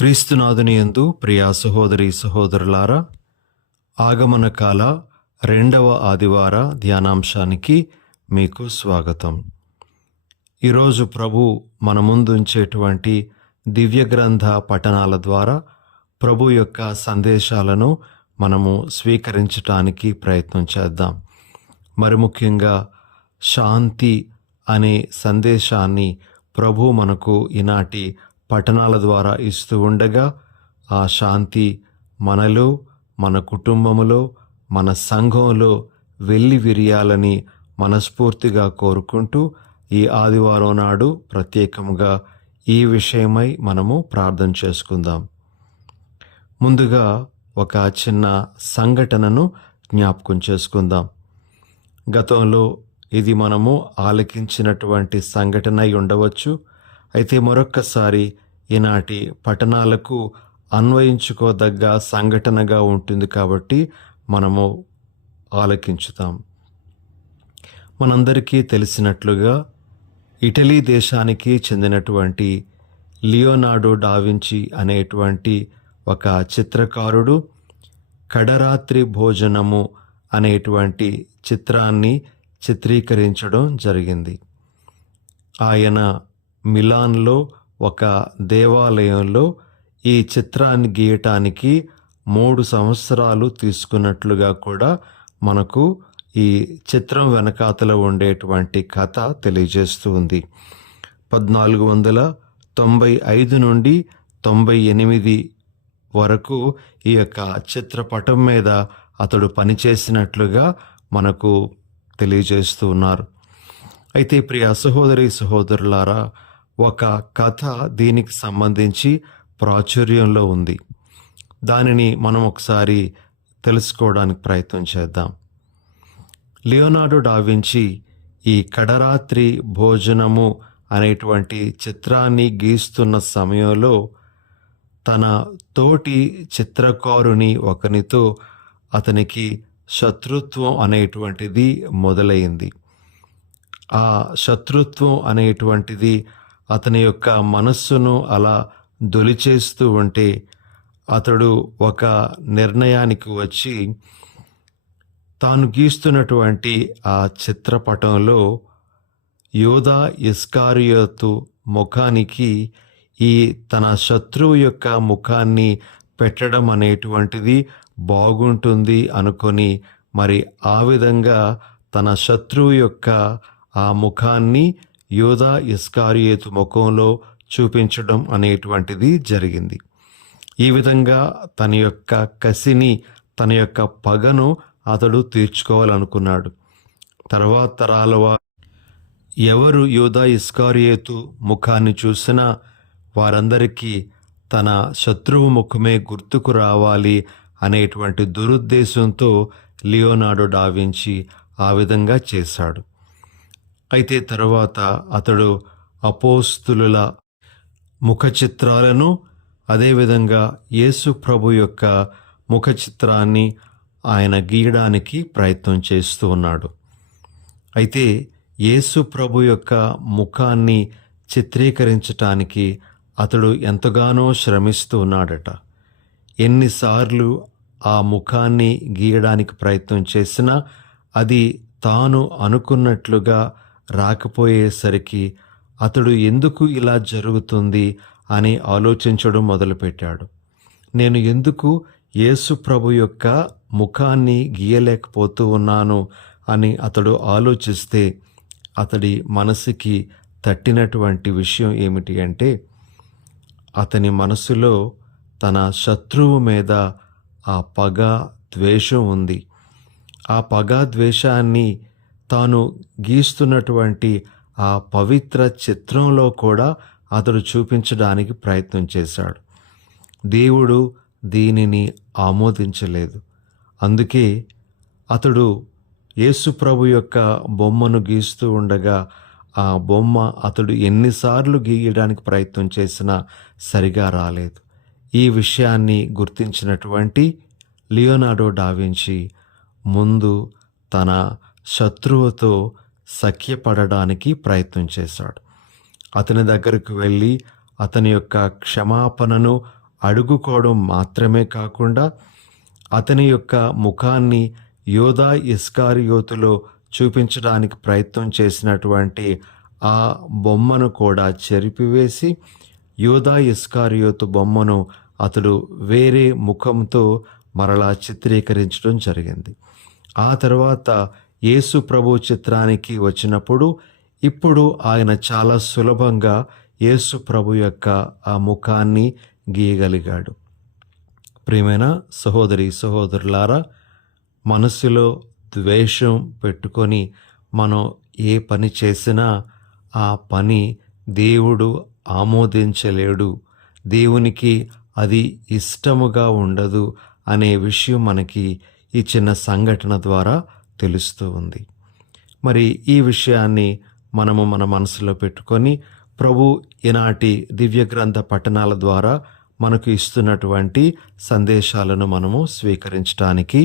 క్రీస్తునాథుని యందు ప్రియా సహోదరి సహోదరులారా, ఆగమన కాల 2వ ఆదివార ధ్యానాంశానికి మీకు స్వాగతం. ఈరోజు ప్రభు మన ముందుంచేటువంటి దివ్య గ్రంథ పఠనాల ద్వారా ప్రభు యొక్క సందేశాలను మనము స్వీకరించటానికి ప్రయత్నం చేద్దాం. మరి ముఖ్యంగా శాంతి అనే సందేశాన్ని ప్రభు మనకు ఈనాటి పఠనాల ద్వారా ఇస్తూ ఉండగా, ఆ శాంతి మనలో, మన కుటుంబములో, మన సంఘంలో వెళ్ళి విరియాలని మనస్ఫూర్తిగా కోరుకుంటూ ఈ ఆదివారం నాడు ప్రత్యేకంగా ఈ విషయమై మనము ప్రార్థన చేసుకుందాం. ముందుగా ఒక చిన్న సంఘటనను జ్ఞాపకం చేసుకుందాం. గతంలో ఇది మనము ఆలకించినటువంటి సంఘటన అయి ఉండవచ్చు. అయితే మరొక్కసారి ఈనాటి పఠనాలకు అన్వయించుకోదగ్గ సంఘటనగా ఉంటుంది కాబట్టి మనము ఆలకించుతాం. మనందరికీ తెలిసినట్లుగా ఇటలీ దేశానికి చెందినటువంటి లియోనార్డో డావించి అనేటువంటి ఒక చిత్రకారుడు కడరాత్రి భోజనము అనేటువంటి చిత్రాన్ని చిత్రీకరించడం జరిగింది. ఆయన మిలాన్లో ఒక దేవాలయంలో ఈ చిత్రాన్ని గీయటానికి 3 సంవత్సరాలు తీసుకున్నట్లుగా కూడా మనకు ఈ చిత్రం వెనకాతల ఉండేటువంటి కథ తెలియజేస్తూ ఉంది. 1495 నుండి 98 వరకు ఈ యొక్క చిత్రపటం మీద అతడు పనిచేసినట్లుగా మనకు తెలియజేస్తూ ఉన్నారు. అయితే ప్రియ సహోదరి సహోదరులారా, ఒక కథ దీనికి సంబంధించి ప్రాచుర్యంలో ఉంది. దానిని మనం ఒకసారి తెలుసుకోవడానికి ప్రయత్నం చేద్దాం. లియోనార్డో డావించి ఈ కడరాత్రి భోజనము అనేటువంటి చిత్రాన్ని గీస్తున్న సమయంలో తన తోటి చిత్రకారుని ఒకనితో అతనికి శత్రుత్వం అనేటువంటిది మొదలైంది. ఆ శత్రుత్వం అనేటువంటిది అతని యొక్క మనస్సును అలా దొలిచేస్తూ ఉంటే అతడు ఒక నిర్ణయానికి వచ్చి తాను గీస్తున్నటువంటి ఆ చిత్రపటంలో యూదా ఇస్కారియోతు ముఖానికి ఈ తన శత్రువు యొక్క ముఖాన్ని పెట్టడం అనేటువంటిది బాగుంటుంది అనుకొని మరి ఆ విధంగా తన శత్రువు యొక్క ఆ ముఖాన్ని యూదా ఇస్కారియోతు ముఖంలో చూపించడం అనేటువంటిది జరిగింది. ఈ విధంగా తన యొక్క కసిని, తన యొక్క పగను అతడు తీర్చుకోవాలనుకున్నాడు. తర్వాత తరాల ఎవరు యూదా ఇస్కారియోతు ముఖాన్ని చూసినా వారందరికీ తన శత్రువు ముఖమే గుర్తుకు రావాలి అనేటువంటి దురుద్దేశంతో లియోనార్డో డావించి ఆ విధంగా చేశాడు. అయితే తరువాత అతడు అపోస్తులుల ముఖ చిత్రాలను, అదేవిధంగా యేసు ప్రభు యొక్క ముఖ చిత్రాన్ని ఆయన గీయడానికి ప్రయత్నం చేస్తూ ఉన్నాడు. అయితే యేసు ప్రభు యొక్క ముఖాన్ని చిత్రీకరించటానికి అతడు ఎంతగానో శ్రమిస్తూ ఉన్నాడట. ఎన్నిసార్లు ఆ ముఖాన్ని గీయడానికి ప్రయత్నం చేసినా అది తాను అనుకున్నట్లుగా రాకపోయేసరికి అతడు ఎందుకు ఇలా జరుగుతుంది అని ఆలోచించడం మొదలుపెట్టాడు. నేను ఎందుకు యేసు ప్రభు యొక్క ముఖాన్ని గీయలేకపోతూ ఉన్నాను అని అతడు ఆలోచిస్తే అతడి మనసుకి తట్టినటువంటి విషయం ఏమిటి అంటే, అతని మనసులో తన శత్రువు మీద ఆ పగ, ద్వేషం ఉంది. ఆ పగ, ద్వేషాన్ని తాను గీస్తున్నటువంటి ఆ పవిత్ర చిత్రంలో కూడా అతడు చూపించడానికి ప్రయత్నం చేశాడు. దేవుడు దీనిని ఆమోదించలేదు. అందుకే అతడు యేసు ప్రభు యొక్క బొమ్మను గీస్తూ ఉండగా ఆ బొమ్మ అతడు ఎన్నిసార్లు గీయడానికి ప్రయత్నం చేసినా సరిగా రాలేదు. ఈ విషయాన్ని గుర్తించినటువంటి లియోనార్డో డావించి ముందు తన శత్రువుతో సఖ్యపడడానికి ప్రయత్నం చేశాడు. అతని దగ్గరకు వెళ్ళి అతని యొక్క క్షమాపణను అడుగుకోవడం మాత్రమే కాకుండా అతని యొక్క ముఖాన్ని యోధా ఇస్కారియోతులో చూపించడానికి ప్రయత్నం చేసినటువంటి ఆ బొమ్మను కూడా చెరిపివేసి యోధా ఇస్కారియోతు బొమ్మను అతడు వేరే ముఖంతో మరలా చిత్రీకరించడం జరిగింది. ఆ తర్వాత యేసు ప్రభు చిత్రానికి వచ్చినప్పుడు ఇప్పుడు ఆయన చాలా సులభంగా యేసు ప్రభు యొక్క ఆ ముఖాన్ని గీయగలిగాడు. ప్రియమైన సహోదరి సహోదరులారా, మనసులో ద్వేషం పెట్టుకొని మనం ఏ పని చేసినా ఆ పని దేవుడు ఆమోదించలేడు, దేవునికి అది ఇష్టముగా ఉండదు అనే విషయం మనకి ఈ చిన్న సంఘటన ద్వారా తెలుస్తూ ఉంది. మరి ఈ విషయాన్ని మనము మన మనసులో పెట్టుకొని ప్రభు ఈనాటి దివ్య గ్రంథ పఠనాల ద్వారా మనకు ఇస్తున్నటువంటి సందేశాలను మనము స్వీకరించడానికి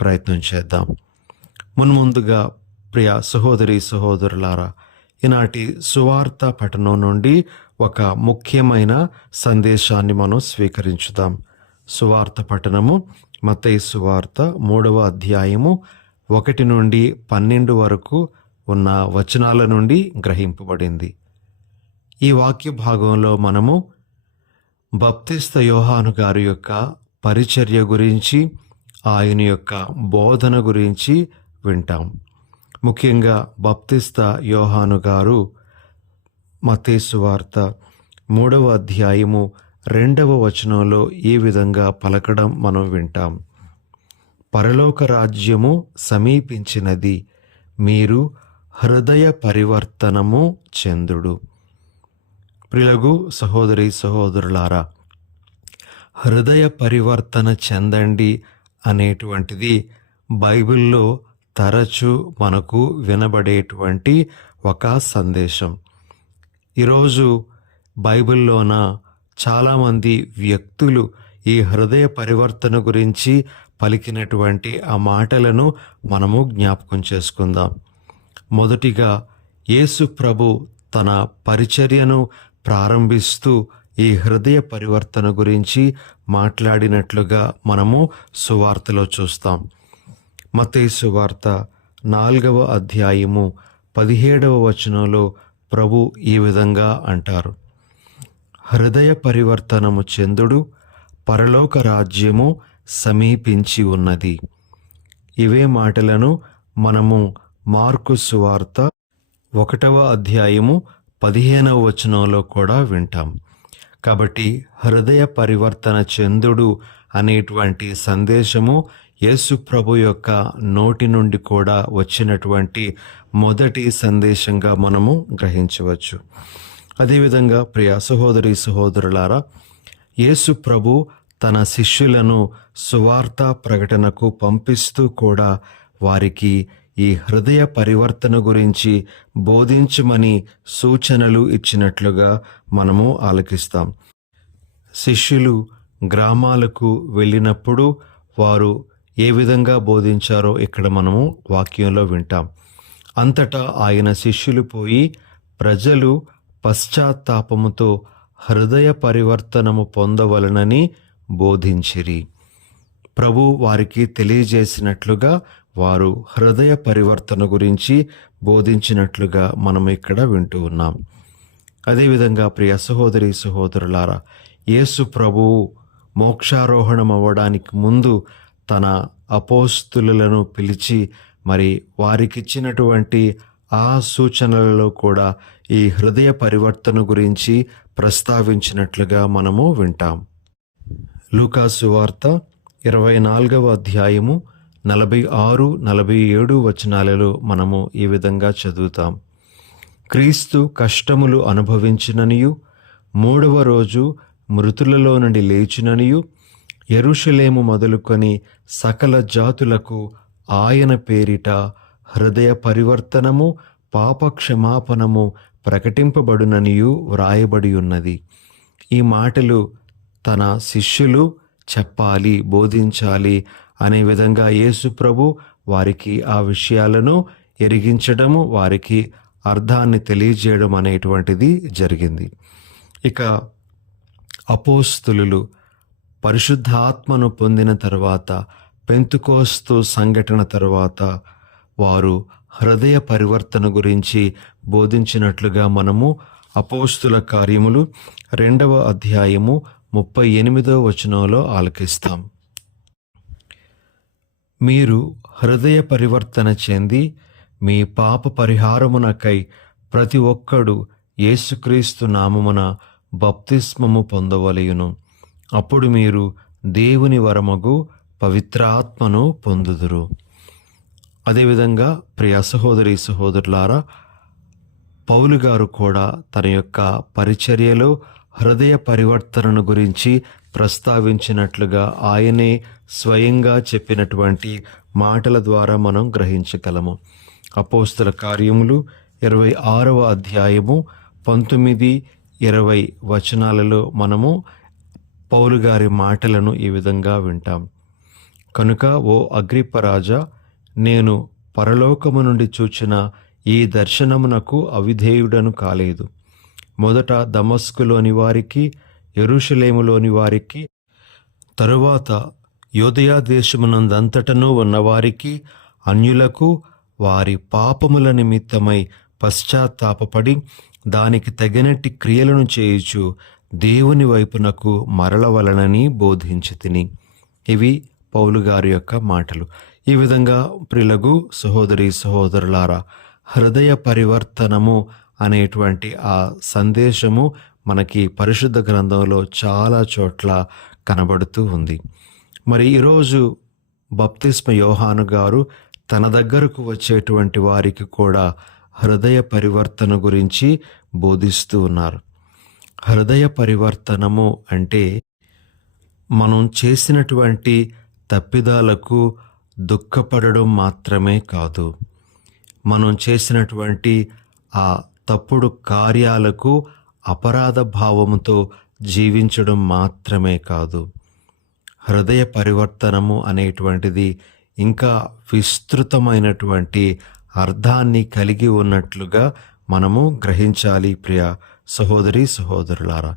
ప్రయత్నం చేద్దాం. మున్ముందుగా ప్రియ సహోదరి సహోదరులారా, ఈనాటి సువార్త పఠనం నుండి ఒక ముఖ్యమైన సందేశాన్ని మనం స్వీకరించుదాం. సువార్త పఠనము మత్తయి సువార్త 3వ అధ్యాయము 1 నుండి 12 వరకు ఉన్న వచనాల నుండి గ్రహింపబడింది. ఈ వాక్య భాగంలో మనము బప్తిస్త యోహాను గారి యొక్క పరిచర్య గురించి, ఆయన యొక్క బోధన గురించి వింటాం. ముఖ్యంగా బప్తిస్త యోహాను గారు మత్తయి సువార్త 3వ అధ్యాయము 2వ వచనంలో ఈ విధంగా పలకడం మనం వింటాం. పరలోక రాజ్యము సమీపించినది, మీరు హృదయ పరివర్తనము చెందుడు. ప్రియులగు సహోదరి సహోదరులారా, హృదయ పరివర్తన చెందండి అనేటువంటిది బైబిల్లో తరచూ మనకు వినబడేటువంటి ఒక సందేశం. ఈరోజు బైబిల్లోన చాలామంది వ్యక్తులు ఈ హృదయ పరివర్తన గురించి పలికినటువంటి ఆ మాటలను మనము జ్ఞాపకం చేసుకుందాం. మొదటిగా యేసు ప్రభు తన పరిచర్యను ప్రారంభిస్తూ ఈ హృదయ పరివర్తన గురించి మాట్లాడినట్లుగా మనము సువార్తలో చూస్తాం. మత్తయి సువార్త 4వ అధ్యాయము 17వ వచనంలో ప్రభు ఈ విధంగా అంటారు, హృదయ పరివర్తనము చెందుడు, పరలోక రాజ్యము సమీపించి ఉన్నది. ఇవే మాటలను మనము మార్కు సువార్త 1వ అధ్యాయము 15వ వచనంలో కూడా వింటాం. కాబట్టి హృదయ పరివర్తన చెందుడు అనేటువంటి సందేశము యేసు ప్రభు యొక్క నోటి నుండి కూడా వచ్చినటువంటి మొదటి సందేశంగా మనము గ్రహించవచ్చు. అదేవిధంగా ప్రియ సహోదరి సహోదరులారా, యేసు ప్రభు తన శిష్యులను సువార్త ప్రకటనకు పంపిస్తూ కూడా వారికి ఈ హృదయ పరివర్తన గురించి బోధించమని సూచనలు ఇచ్చినట్లుగా మనము ఆలకిస్తాం. శిష్యులు గ్రామాలకు వెళ్ళినప్పుడు వారు ఏ విధంగా బోధించారో ఇక్కడ మనము వాక్యంలో వింటాం. అంతటా ఆయన శిష్యులు పోయి ప్రజలు పశ్చాత్తాపముతో హృదయ పరివర్తనము పొందవలనని బోధించిరి. ప్రభు వారికి తెలియజేసినట్లుగా వారు హృదయ పరివర్తన గురించి బోధించినట్లుగా మనం ఇక్కడ వింటూ ఉన్నాం. అదేవిధంగా ప్రియ సహోదరి సహోదరులారా, యేసు ప్రభువు మోక్షారోహణం అవ్వడానికి ముందు తన అపోస్తులను పిలిచి మరి వారికిచ్చినటువంటి ఆ సూచనలలో కూడా ఈ హృదయ పరివర్తన గురించి ప్రస్తావించినట్లుగా మనము వింటాం. లూకా సువార్త 24వ అధ్యాయము 46-47 వచనాలలో మనము ఈ విధంగా చదువుతాం. క్రీస్తు కష్టములు అనుభవించిననియు 3వ రోజు మృతులలో నుండి లేచిననియు యెరూషలేము మొదలుకొని సకల జాతులకు ఆయన పేరిట హృదయ పరివర్తనము పాపక్షమాపణము ప్రకటింపబడుననియు వ్రాయబడి ఉన్నది. ఈ మాటలు తన శిష్యులు చెప్పాలి, బోధించాలి అనే విధంగా యేసు ప్రభు వారికి ఆ విషయాలను ఎరిగించడము, వారికి అర్థాన్ని తెలియజేయడం అనేటువంటిది జరిగింది. ఇక అపోస్తులు పరిశుద్ధాత్మను పొందిన తర్వాత, పెంతుకోస్తు సంఘటన తర్వాత వారు హృదయ పరివర్తన గురించి బోధించినట్లుగా మనము అపోస్తుల కార్యములు 2వ అధ్యాయము 38వ వచనంలో ఆలకిస్తాం. మీరు హృదయ పరివర్తన చెంది మీ పాప పరిహారమునకై ప్రతి ఒక్కడు యేసుక్రీస్తు నామమున బప్తిస్మము పొందవలయును. అప్పుడు మీరు దేవుని వరమగు పవిత్రాత్మను పొందుదురు. అదేవిధంగా ప్రియ సహోదరి సహోదరులారా, పౌలు గారు కూడా తన యొక్క పరిచర్యలో హృదయ పరివర్తనను గురించి ప్రస్తావించినట్లుగా ఆయనే స్వయంగా చెప్పినటువంటి మాటల ద్వారా మనం గ్రహించగలము. అపోస్తల కార్యములు 26వ అధ్యాయము 19-20 వచనాలలో మనము పౌలు గారి మాటలను ఈ విధంగా వింటాం. కనుక ఓ అగ్రిప్ప రాజా, నేను పరలోకము నుండి చూచిన ఈ దర్శనమునకు అవిధేయుడను కాలేదు. మొదట దమస్కులోని వారికి, యెరూషలేములోని వారికి, తరువాత యూదయ దేశమునందంతటను ఉన్నవారికి, అన్యులకు వారి పాపముల నిమిత్తమై పశ్చాత్తాపపడి దానికి తగినట్టి క్రియలను చేయుచు దేవుని వైపునకు మరలవలనని బోధించితిని. ఇవి పౌలు గారి యొక్క మాటలు. ఈ విధంగా ప్రిలగు సహోదరి సహోదరులారా, హృదయ పరివర్తనము అనేటువంటి ఆ సందేశము మనకి పరిశుద్ధ గ్రంథంలో చాలా చోట్ల కనబడుతూ ఉంది. మరి ఈరోజు బప్తిస్మ యోహాను గారు తన దగ్గరకు వచ్చేటువంటి వారికి కూడా హృదయ పరివర్తన గురించి బోధిస్తూ ఉన్నారు. హృదయ పరివర్తనము అంటే మనం చేసినటువంటి తప్పిదాలకు దుఃఖపడడం మాత్రమే కాదు, మనం చేసినటువంటి ఆ తప్పుడు కార్యాలకు అపరాధ భావముతో జీవించడం మాత్రమే కాదు. హృదయ పరివర్తనము అనేటువంటిది ఇంకా విస్తృతమైనటువంటి అర్థాన్ని కలిగి ఉన్నట్లుగా మనము గ్రహించాలి. ప్రియ సహోదరి సహోదరులారా,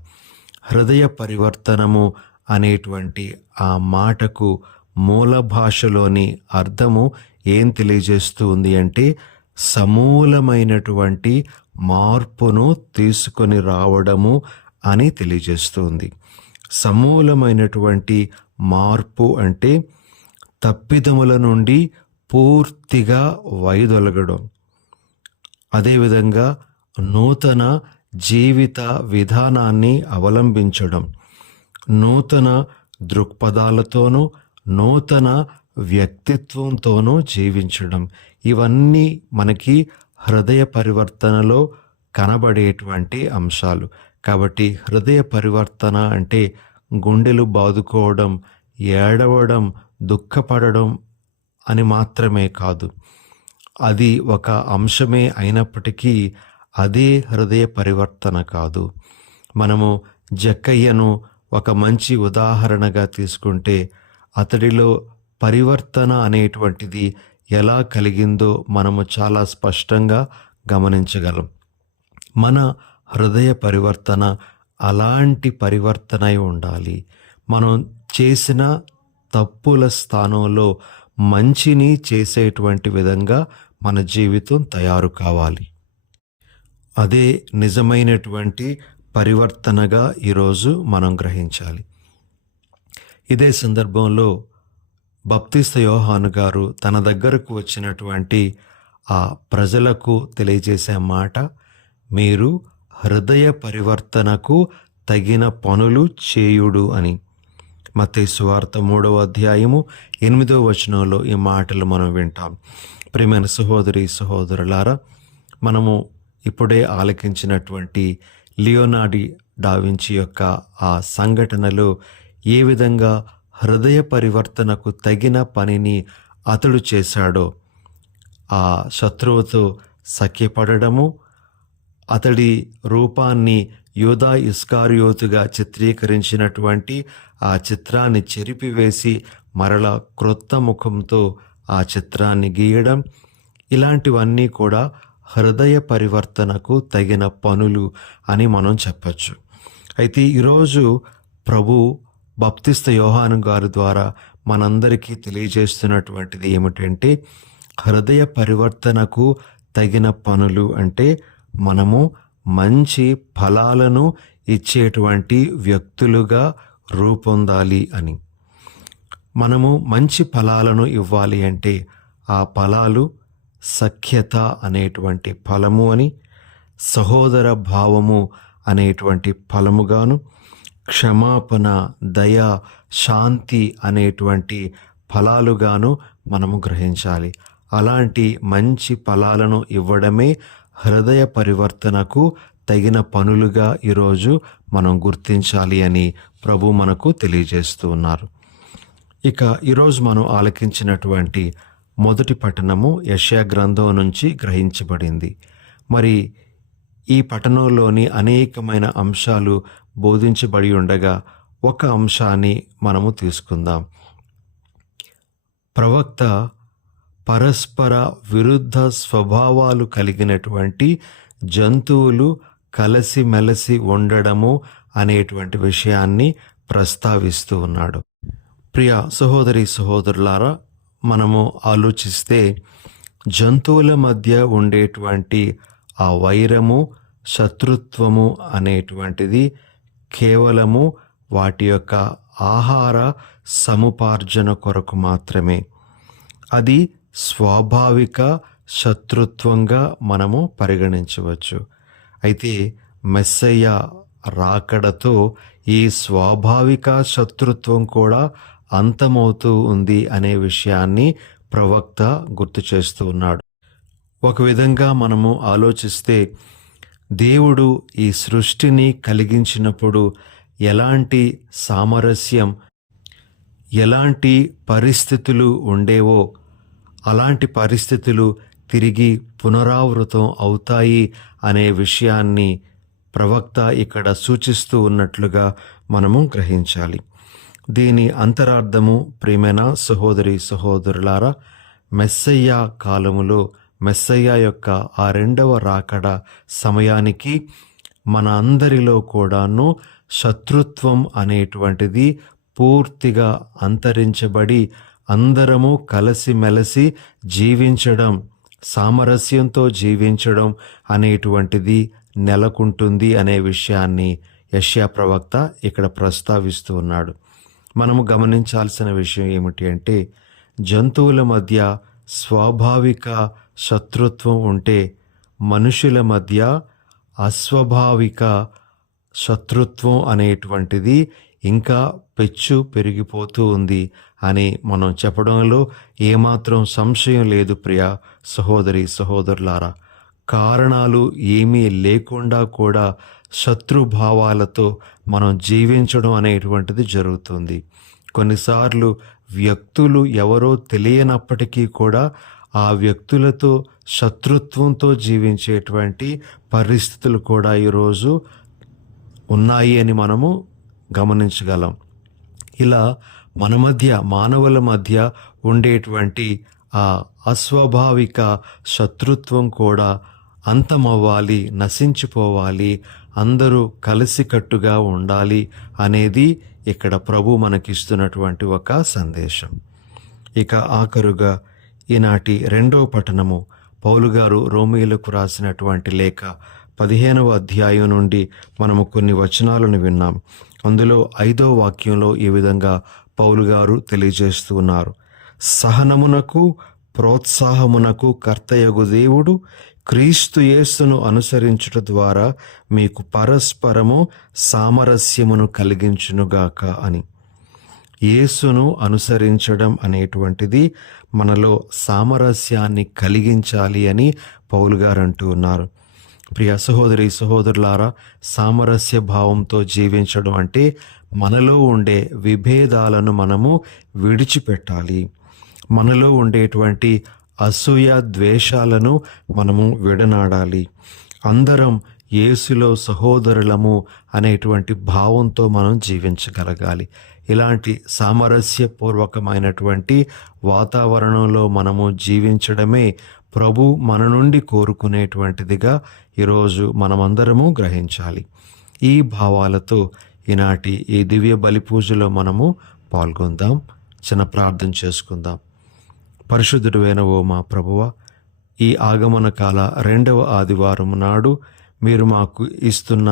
హృదయ పరివర్తనము అనేటువంటి ఆ మాటకు మూల భాషలోని అర్థము ఏం తెలియజేస్తూ ఉంది అంటే, సమూలమైనటువంటి మార్పును తీసుకొని రావడము అని తెలియజేస్తుంది. సమూలమైనటువంటి మార్పు అంటే తప్పిదముల నుండి పూర్తిగా వైదొలగడం, అదేవిధంగా నూతన జీవిత విధానాన్ని అవలంబించడం, నూతన దృక్పథాలతోనూ నూతన వ్యక్తిత్వంతోనూ జీవించడం, ఇవన్నీ మనకి హృదయ పరివర్తనలో కనబడేటువంటి అంశాలు. కాబట్టి హృదయ పరివర్తన అంటే గుండెలు బాదుకోవడం, ఏడవడం, దుఃఖపడడం అని మాత్రమే కాదు. అది ఒక అంశమే అయినప్పటికీ అదే హృదయ పరివర్తన కాదు. మనము జక్కయ్యను ఒక మంచి ఉదాహరణగా తీసుకుంటే, అతడిలో పరివర్తన అనేటువంటిది ఎలా కలిగిందో మనము చాలా స్పష్టంగా గమనించగలం. మన హృదయ పరివర్తన అలాంటి పరివర్తన అయి ఉండాలి. మనం చేసిన తప్పుల స్థానంలో మంచిని చేసేటువంటి విధంగా మన జీవితం తయారు కావాలి. అదే నిజమైనటువంటి పరివర్తనగా ఈరోజు మనం గ్రహించాలి. ఇదే సందర్భంలో బప్తిస్మ యోహాను గారు తన దగ్గరకు వచ్చినటువంటి ఆ ప్రజలకు తెలియజేసే మాట, మీరు హృదయ పరివర్తనకు తగిన పనులు చేయుడు అని. మత్తయి సువార్త 3వ అధ్యాయము 8వ వచనంలో ఈ మాటలు మనం వింటాం. ప్రియమైన సహోదరి సహోదరులారా, మనము ఇప్పుడే ఆలకించినటువంటి లియోనార్డో డావించి యొక్క ఆ సంఘటనలో ఏ విధంగా హృదయ పరివర్తనకు తగిన పనిని అతడు చేశాడో, ఆ శత్రువుతో సఖ్యపడము, అతడి రూపాన్ని యూదా ఇస్కారియోతుగా చిత్రీకరించినటువంటి ఆ చిత్రాన్ని చెరిపివేసి మరలా క్రొత్త ముఖంతో ఆ చిత్రాన్ని గీయడం, ఇలాంటివన్నీ కూడా హృదయ పరివర్తనకు తగిన పనులు అని మనం చెప్పచ్చు. అయితే ఈరోజు ప్రభు బాప్తిస్త యోహాను గారి ద్వారా మనందరికీ తెలియజేస్తున్నటువంటిది ఏమిటంటే, హృదయ పరివర్తనకు తగిన పనులు అంటే మనము మంచి ఫలాలను ఇచ్చేటువంటి వ్యక్తులుగా రూపొందాలి అని. మనము మంచి ఫలాలను ఇవ్వాలి అంటే ఆ ఫలాలు సఖ్యత అనేటువంటి ఫలము అని, సహోదర భావము అనేటువంటి ఫలముగాను, క్షమాపణ, దయ, శాంతి అనేటువంటి ఫలాలుగాను మనము గ్రహించాలి. అలాంటి మంచి ఫలాలను ఇవ్వడమే హృదయ పరివర్తనకు తగిన పనులుగా ఈరోజు మనం గుర్తించాలి అని ప్రభు మనకు తెలియజేస్తూ ఉన్నారు. ఇక ఈరోజు మనం ఆలకించినటువంటి మొదటి పఠనము యెషయా గ్రంథం నుంచి గ్రహించబడింది. మరి ఈ పఠనంలోని అనేకమైన అంశాలు బోధించబడి ఉండగా ఒక అంశాన్ని మనము తీసుకుందాం. ప్రవక్త పరస్పర విరుద్ధ స్వభావాలు కలిగినటువంటి జంతువులు కలిసిమెలిసి ఉండడము అనేటువంటి విషయాన్ని ప్రస్తావిస్తూ ఉన్నాడు. ప్రియ సహోదరి సహోదరులారా, మనము ఆలోచిస్తే జంతువుల మధ్య ఉండేటువంటి ఆ వైరము, శత్రుత్వము అనేటువంటిది కేవలము వాటి యొక్క ఆహార సముపార్జన కొరకు మాత్రమే. అది స్వాభావిక శత్రుత్వంగా మనము పరిగణించవచ్చు. అయితే మెస్సయ్య రాకడతో ఈ స్వాభావిక శత్రుత్వం కూడా అంతమవుతూ ఉంది అనే విషయాన్ని ప్రవక్త గుర్తు చేస్తూ ఉన్నాడు. ఒక విధంగా మనము ఆలోచిస్తే దేవుడు ఈ సృష్టిని కలిగించినప్పుడు ఎలాంటి సామరస్యం, ఎలాంటి పరిస్థితులు ఉండేవో అలాంటి పరిస్థితులు తిరిగి పునరావృతం అవుతాయి అనే విషయాన్ని ప్రవక్త ఇక్కడ సూచిస్తూ ఉన్నట్లుగా మనము గ్రహించాలి. దీని అంతరార్థము ప్రియమైన సహోదరి సహోదరులారా, మెస్సయ్య కాలములో మెస్సయ్య యొక్క ఆ రెండవ రాకడ సమయానికి మన అందరిలో కూడాను శత్రుత్వం అనేటువంటిది పూర్తిగా అంతరించబడి అందరము కలిసిమెలిసి జీవించడం, సామరస్యంతో జీవించడం అనేటువంటిది నెలకొంటుంది అనే విషయాన్ని యెషయా ప్రవక్త ఇక్కడ ప్రస్తావిస్తూ ఉన్నాడు. మనము గమనించాల్సిన విషయం ఏమిటి అంటే, జంతువుల మధ్య స్వాభావిక శత్రుత్వం ఉంటే మనుషుల మధ్య అస్వాభావిక శత్రుత్వం అనేటువంటిది ఇంకా పెచ్చు పెరిగిపోతూ ఉంది అని మనం చెప్పడంలో ఏమాత్రం సంశయం లేదు. ప్రియ సహోదరి సహోదరులారా, కారణాలు ఏమీ లేకుండా కూడా శత్రుభావాలతో మనం జీవించడం అనేటువంటిది జరుగుతుంది. కొన్నిసార్లు వ్యక్తులు ఎవరో తెలియనప్పటికీ కూడా ఆ వ్యక్తులతో శత్రుత్వంతో జీవించేటువంటి పరిస్థితులు కూడా ఈరోజు ఉన్నాయి అని మనము గమనించగలం. ఇలా మన మధ్య, మానవుల మధ్య ఉండేటువంటి ఆ అస్వాభావిక శత్రుత్వం కూడా అంతమవ్వాలి, నశించిపోవాలి, అందరూ కలిసికట్టుగా ఉండాలి అనేది ఇక్కడ ప్రభు మనకిస్తున్నటువంటి ఒక సందేశం. ఇక ఆఖరుగా ఈనాటి రెండవ పఠనము పౌలు గారు రోమీయులకు రాసినటువంటి లేఖ 15వ అధ్యాయం నుండి మనము కొన్ని వచనాలను విన్నాం. అందులో 5వ వాక్యంలో ఈ విధంగా పౌలు గారు తెలియజేస్తూ ఉన్నారు: సహనమునకు ప్రోత్సాహమునకు కర్తయగు దేవుడు క్రీస్తు యేసును అనుసరించుట ద్వారా మీకు పరస్పరము సామరస్యమును కలిగించునుగాక అని. యేసును అనుసరించడం అనేటువంటిది మనలో సామరస్యాన్ని కలిగించాలి అని పౌలు గారు అంటూ ఉన్నారు. ప్రియ సహోదరి సహోదరులారా, సామరస్య భావంతో జీవించడం అంటే మనలో ఉండే విభేదాలను మనము విడిచిపెట్టాలి. మనలో ఉండేటువంటి అసూయ ద్వేషాలను మనము విడనాడాలి. అందరం యేసులో సహోదరులము అనేటువంటి భావంతో మనం జీవించగలగాలి. ఇలాంటి సామరస్యపూర్వకమైనటువంటి వాతావరణంలో మనము జీవించడమే ప్రభు మన నుండి కోరుకునేటువంటిదిగా ఈరోజు మనమందరము గ్రహించాలి. ఈ భావాలతో ఈనాటి ఈ దివ్య బలి పూజలో మనము పాల్గొందాం. చిన్న ప్రార్థన చేసుకుందాం. పరిశుద్ధుడైన ఓ మా ప్రభువా, ఈ ఆగమన కాల 2వ ఆదివారం నాడు మీరు మాకు ఇస్తున్న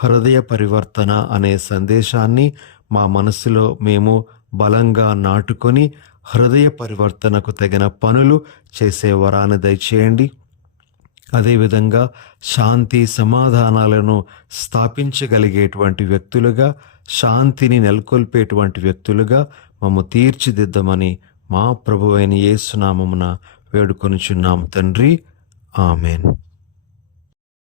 హృదయ పరివర్తన అనే సందేశాన్ని మా మనసులో మేము బలంగా నాటుకొని హృదయ పరివర్తనకు తగిన పనులు చేసే వరాన్ని దయచేయండి. అదేవిధంగా శాంతి సమాధానాలను స్థాపించగలిగేటువంటి వ్యక్తులుగా, శాంతిని నెలకొల్పేటువంటి వ్యక్తులుగా మమ్ము తీర్చిదిద్దమని మా ప్రభువైన యేసు నామమున వేడుకొనుచున్నాం తండ్రి. ఆమెన్.